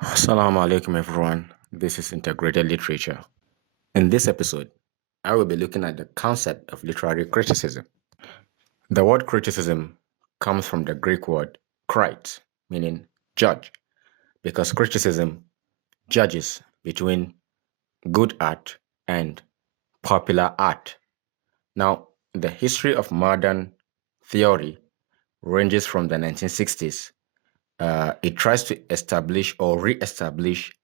Assalamu alaikum, everyone. This is Integrated Literature. In this episode, I will be looking at the concept of literary criticism. The word criticism comes from the Greek word krite, meaning judge, because criticism judges between good art and popular art. Now, the history of modern theory ranges from the 1960s. It tries to establish or re-establish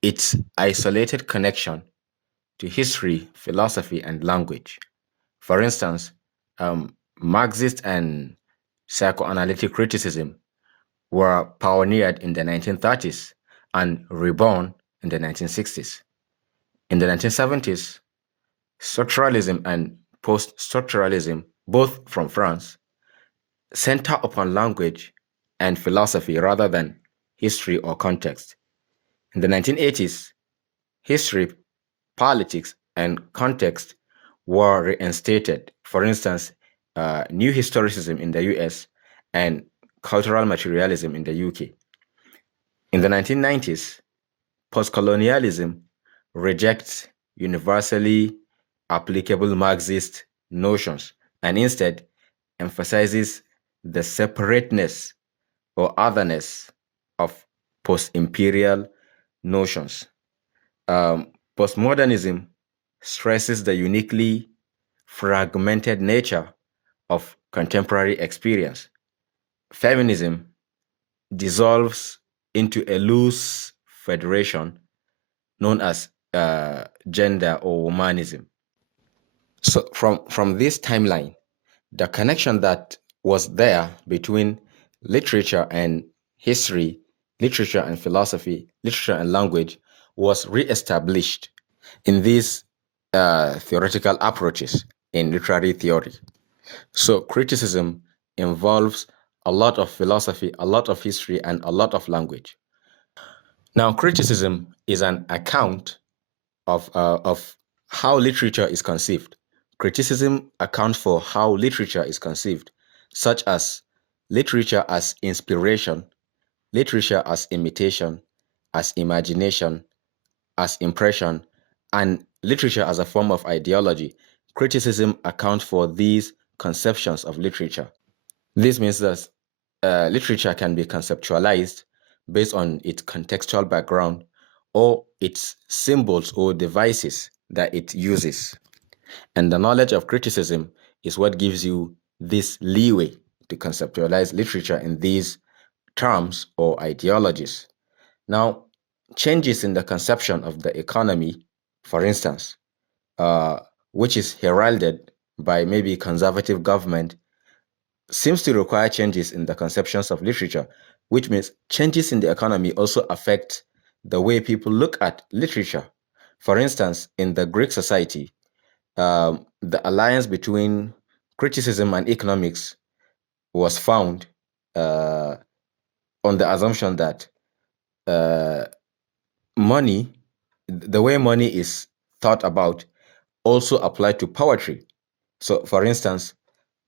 its isolated connection to history, philosophy, and language. For instance, Marxist and psychoanalytic criticism were pioneered in the 1930s and reborn in the 1960s. In the 1970s, structuralism and post-structuralism, both from France, center upon language and philosophy rather than history or context. In the 1980s, history, politics, and context were reinstated. For instance, new historicism in the US and cultural materialism in the UK. In the 1990s, postcolonialism rejects universally applicable Marxist notions and instead emphasizes the separateness or otherness of post imperial notions. Postmodernism stresses the uniquely fragmented nature of contemporary experience. Feminism dissolves into a loose federation known as gender or womanism. So, from this timeline, the connection that was there between literature and history, literature and philosophy, literature and language was re-established in these theoretical approaches in literary theory. So criticism involves a lot of philosophy, a lot of history, and a lot of language. Now, criticism is an account of how literature is conceived. Criticism accounts for how literature is conceived, such as literature as inspiration, literature as imitation, as imagination, as impression, and literature as a form of ideology. Criticism accounts for these conceptions of literature. This means that literature can be conceptualized based on its contextual background or its symbols or devices that it uses. And the knowledge of criticism is what gives you this leeway to conceptualize literature in these terms or ideologies. Now, changes in the conception of the economy, for instance, uh, which is heralded by maybe conservative government, seems to require changes in the conceptions of literature, which means changes in the economy also affect the way people look at literature. For instance, in the Greek society, the alliance between criticism and economics was found uh, on the assumption that uh, money, the way money is thought about, also applied to poetry. So, for instance,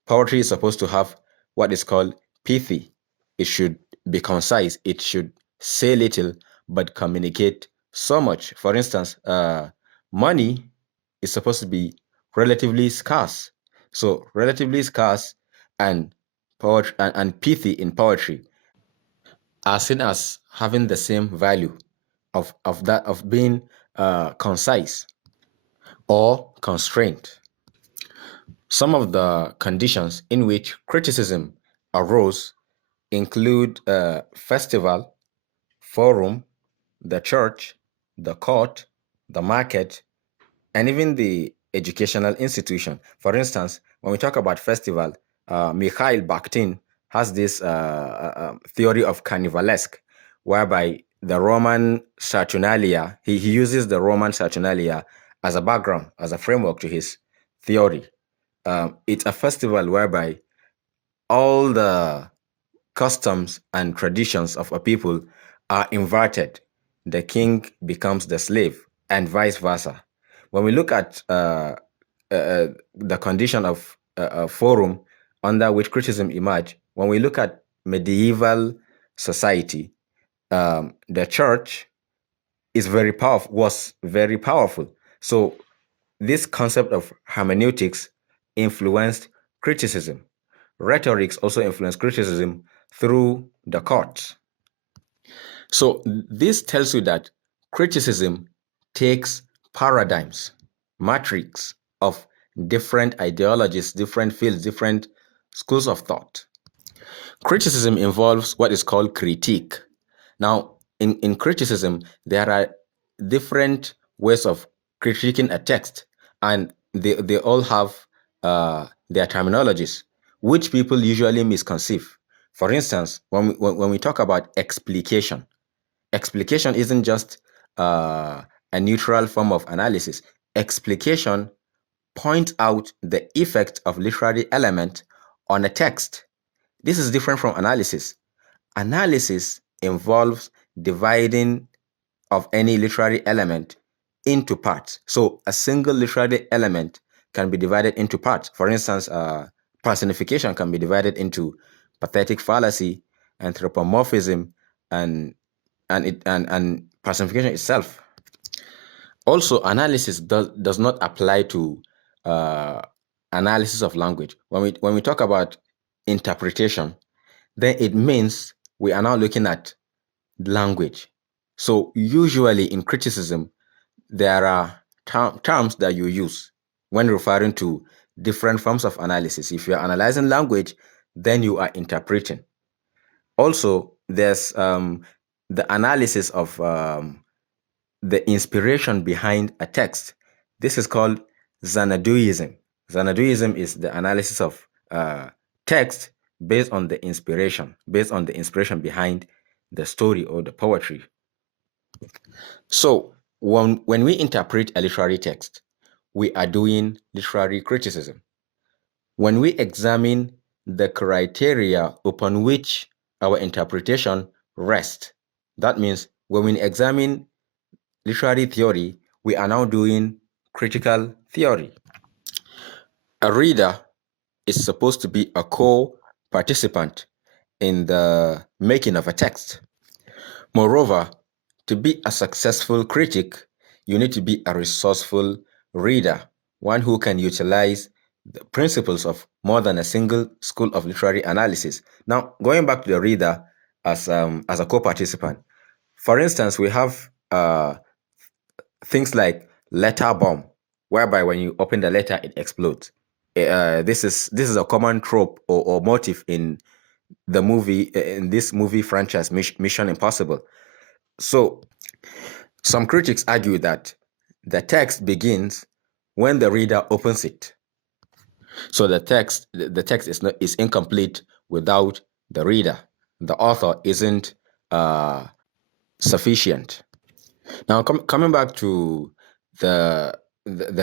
poetry is supposed to have what is called pithy. It should be concise. It should say little but communicate so much. For instance, money is supposed to be relatively scarce. So, relatively scarce and poetry and pithy in poetry are seen as having the same value of that of being concise or constrained. Some of the conditions in which criticism arose include festival, forum, the church, the court, the market, and even the educational institution. For instance, when we talk about festival, Mikhail Bakhtin has this theory of carnivalesque, whereby the Roman Saturnalia, he uses the Roman Saturnalia as a background, as a framework to his theory. It's a festival whereby all the customs and traditions of a people are inverted. The king becomes the slave, and vice versa. When we look at the condition of a forum under which criticism emerged, when we look at medieval society, the church is very powerful, was very powerful. So this concept of hermeneutics influenced criticism. Rhetorics also influenced criticism through the courts. So this tells you that criticism takes paradigms, matrix of different ideologies, different fields, different schools of thought. Criticism involves what is called critique. Now, in criticism, there are different ways of critiquing a text, and they all have their terminologies, which people usually misconceive. For instance, when we talk about explication, explication isn't just a neutral form of analysis. Explication points out the effect of literary element on a text. This is different from analysis. Analysis involves dividing of any literary element into parts. So a single literary element can be divided into parts. For instance, personification can be divided into pathetic fallacy, anthropomorphism, and personification itself. Also, analysis does not apply to uh, analysis of language. When we talk about interpretation, then it means we are now looking at language. So usually in criticism, there are terms that you use when referring to different forms of analysis. If you're analyzing language, then you are interpreting. Also, there's the analysis of the inspiration behind a text. This is called Xanaduism. Xanaduism is the analysis of text based on the inspiration behind the story or the poetry. So when we interpret a literary text, we are doing literary criticism. When we examine the criteria upon which our interpretation rests, that means when we examine literary theory, we are now doing critical theory. A reader is supposed to be a co-participant in the making of a text. Moreover, to be a successful critic, you need to be a resourceful reader, one who can utilize the principles of more than a single school of literary analysis. Now, going back to the reader as a co-participant, for instance, we have things like letter bomb, whereby when you open the letter, it explodes. This is a common trope or motive in the movie in this movie franchise, Mission Impossible. So some critics argue that the text begins when the reader opens it. So the text is incomplete without the reader. The author isn't sufficient. Now, coming back to the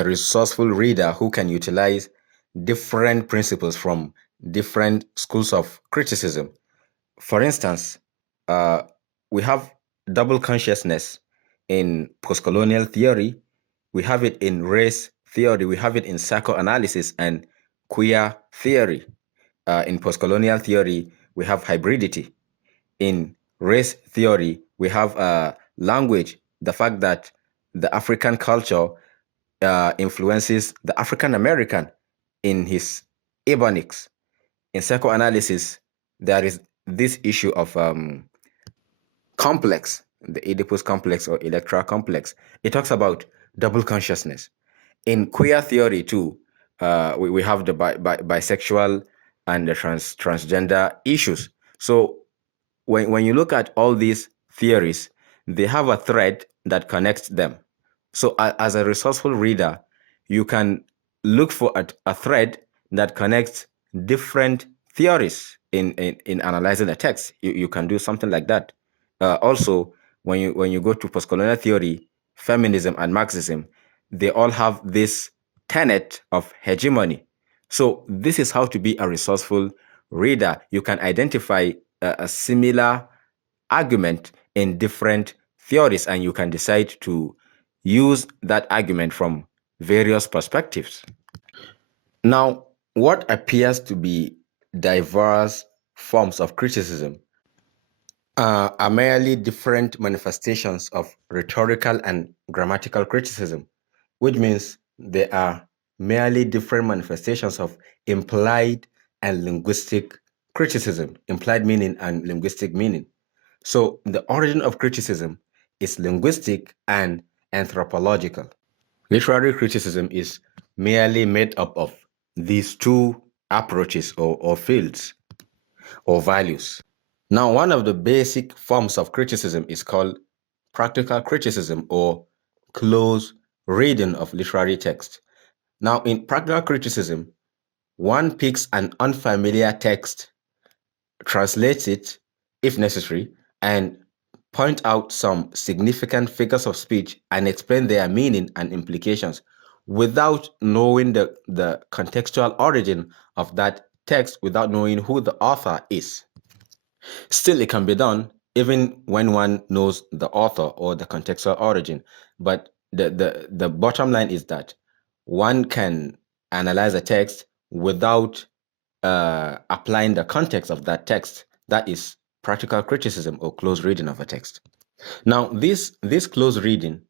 resourceful reader who can utilize different principles from different schools of criticism. For instance, uh, we have double consciousness in postcolonial theory, we have it in race theory, we have it in psychoanalysis and queer theory. In postcolonial theory, we have hybridity. In race theory, we have language, the fact that the African culture influences the African American in his ebonics. In psychoanalysis, there is this issue of complex, the Oedipus complex or electoral complex. It talks about double consciousness. In queer theory too, we have the bisexual and the transgender issues. So when you look at all these theories, they have a thread that connects them. So as a resourceful reader, you can look for a thread that connects different theories in analyzing a text. You can do something like that. Also, when you go to postcolonial theory, feminism and Marxism, they all have this tenet of hegemony. So this is how to be a resourceful reader. You can identify a similar argument in different theories, and you can decide to use that argument from various perspectives. Now, what appears to be diverse forms of criticism are merely different manifestations of rhetorical and grammatical criticism, which means they are merely different manifestations of implied and linguistic criticism, implied meaning and linguistic meaning. So the origin of criticism is linguistic and anthropological. Literary criticism is merely made up of these two approaches or fields or values. Now, one of the basic forms of criticism is called practical criticism or close reading of literary text. Now, in practical criticism, one picks an unfamiliar text, translates it if necessary, and point out some significant figures of speech and explain their meaning and implications without knowing the contextual origin of that text, without knowing who the author is. Still, it can be done even when one knows the author or the contextual origin. But the bottom line is that one can analyze a text without applying the context of that text. That is practical criticism or close reading of a text. Now, this close reading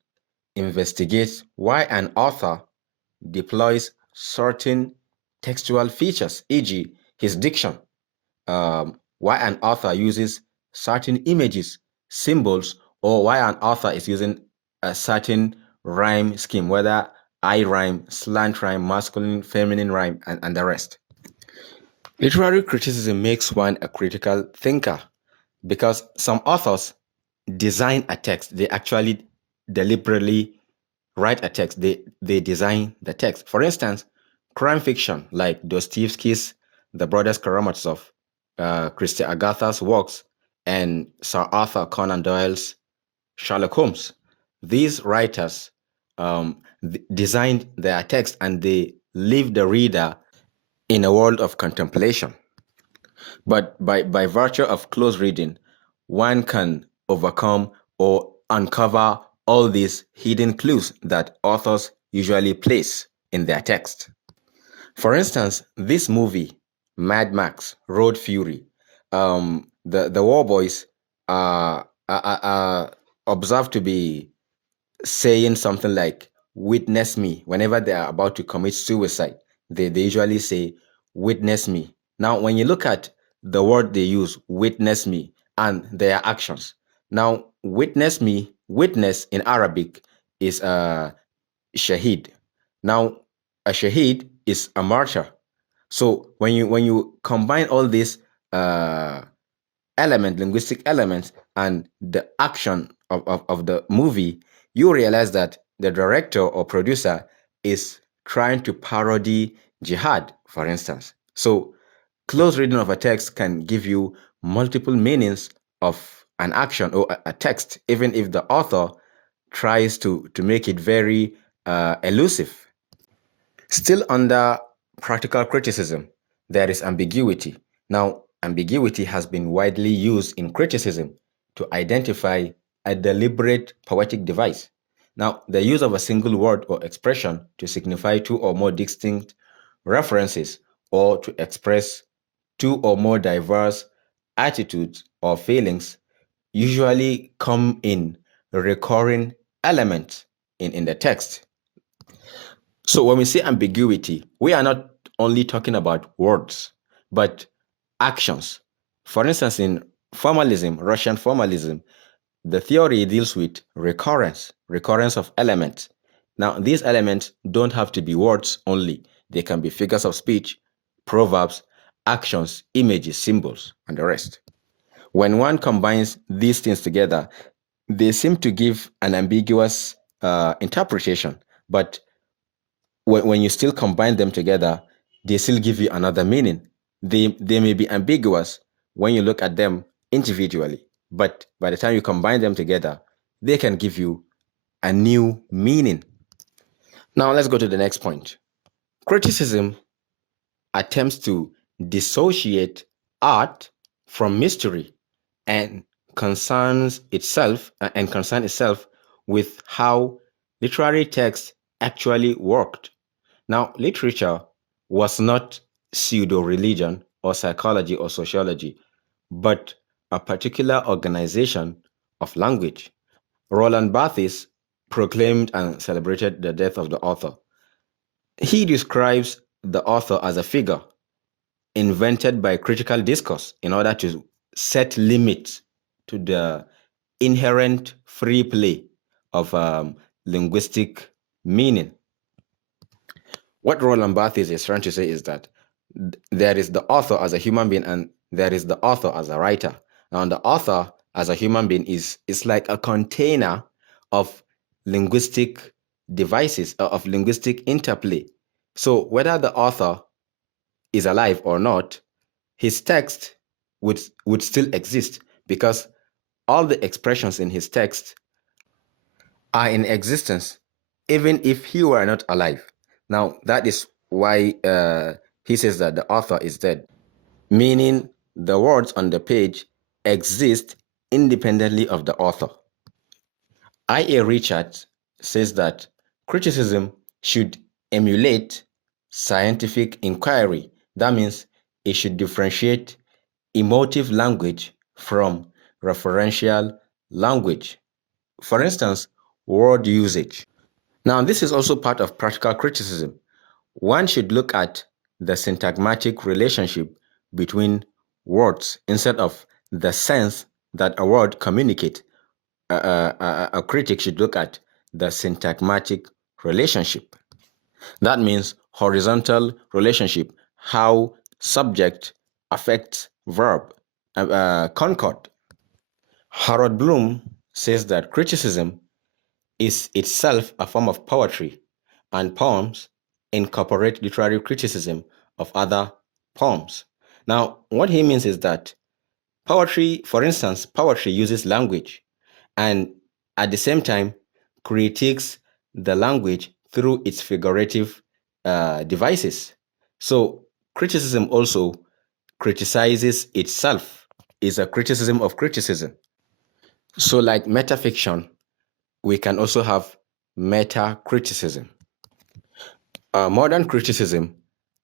investigates why an author deploys certain textual features, e.g., his diction, why an author uses certain images, symbols, or why an author is using a certain rhyme scheme, whether I rhyme, slant rhyme, masculine, feminine rhyme, and the rest. Literary criticism makes one a critical thinker because some authors design a text. They actually deliberately write a text. They design the text. For instance, crime fiction like Dostoevsky's The Brothers Karamazov, Christie Agatha's works, and Sir Arthur Conan Doyle's Sherlock Holmes. These writers designed their text and they leave the reader in a world of contemplation. But by virtue of close reading, one can overcome or uncover all these hidden clues that authors usually place in their text. For instance, this movie, Mad Max, Road Fury, the war boys are observed to be saying something like witness me whenever they are about to commit suicide. They usually say witness me. Now when you look at the word they use, witness me, and their actions, now witness me, witness in Arabic is a shahid. Now a shahid is a martyr. So when you combine all these uh, linguistic elements, and the action of the movie, you realize that the director or producer is trying to parody jihad, for instance. So, close reading of a text can give you multiple meanings of an action or a text, even if the author tries to make it very elusive. Still under practical criticism, there is ambiguity. Now, ambiguity has been widely used in criticism to identify a deliberate poetic device. Now, the use of a single word or expression to signify two or more distinct references or to express two or more diverse attitudes or feelings usually come in recurring elements in the text. So when we say ambiguity, we are not only talking about words, but actions. For instance, in formalism, Russian formalism, the theory deals with recurrence of elements. Now, these elements don't have to be words only. They can be figures of speech, proverbs, actions, images, symbols, and the rest. When one combines these things together, they seem to give an ambiguous interpretation, but when you still combine them together, they still give you another meaning. They may be ambiguous when you look at them individually, but by the time you combine them together, they can give you a new meaning. Now let's go to the next point. Criticism attempts to dissociate art from mystery and concern itself with how literary text actually worked. Now, literature was not pseudo religion or psychology or sociology, but a particular organization of language. Roland Barthes proclaimed and celebrated the death of the author. He describes the author as a figure invented by critical discourse in order to set limits to the inherent free play of linguistic meaning. What Roland Barthes is trying to say is that there is the author as a human being and there is the author as a writer. Now, the author as a human being is like a container of linguistic devices, of linguistic interplay. So whether the author is alive or not, his text would still exist because all the expressions in his text are in existence even if he were not alive. Now, that is why he says that the author is dead, meaning the words on the page exist independently of the author. I.A. Richards says that criticism should emulate scientific inquiry. That means it should differentiate emotive language from referential language. For instance, word usage. Now, this is also part of practical criticism. One should look at the syntagmatic relationship between words instead of the sense that a word communicates. A critic should look at the syntagmatic relationship. That means horizontal relationship, how subject affects verb, concord. Harold Bloom says that criticism is itself a form of poetry, and poems incorporate literary criticism of other poems. Now, what he means is that poetry, for instance, poetry uses language and at the same time critiques the language through its figurative devices. So, criticism also criticizes itself, is a criticism of criticism. So, like metafiction, we can also have meta criticism. Modern criticism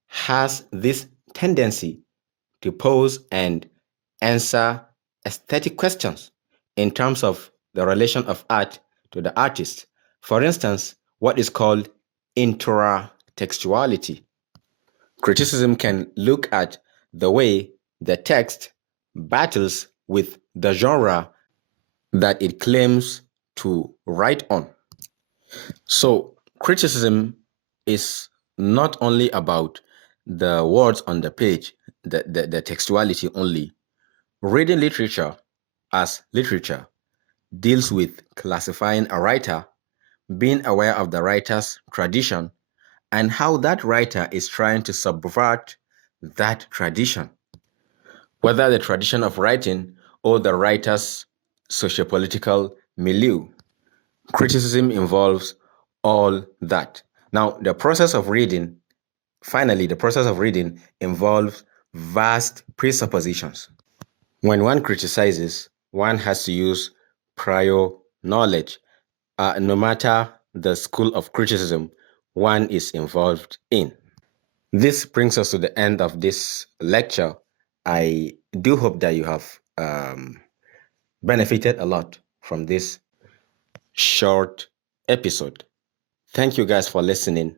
has this tendency to pose and answer aesthetic questions in terms of the relation of art to the artist. For instance, what is called intertextuality. Criticism can look at the way the text battles with the genre that it claims to write on. So, criticism is not only about the words on the page, the textuality only. Reading literature as literature deals with classifying a writer, being aware of the writer's tradition, and how that writer is trying to subvert that tradition, whether the tradition of writing or the writer's sociopolitical milieu. Criticism involves all that. Now, the process of reading involves vast presuppositions. When one criticizes, one has to use prior knowledge, no matter the school of criticism one is involved in. This brings us to the end of this lecture. I do hope that you have benefited a lot from this short episode. Thank you guys for listening.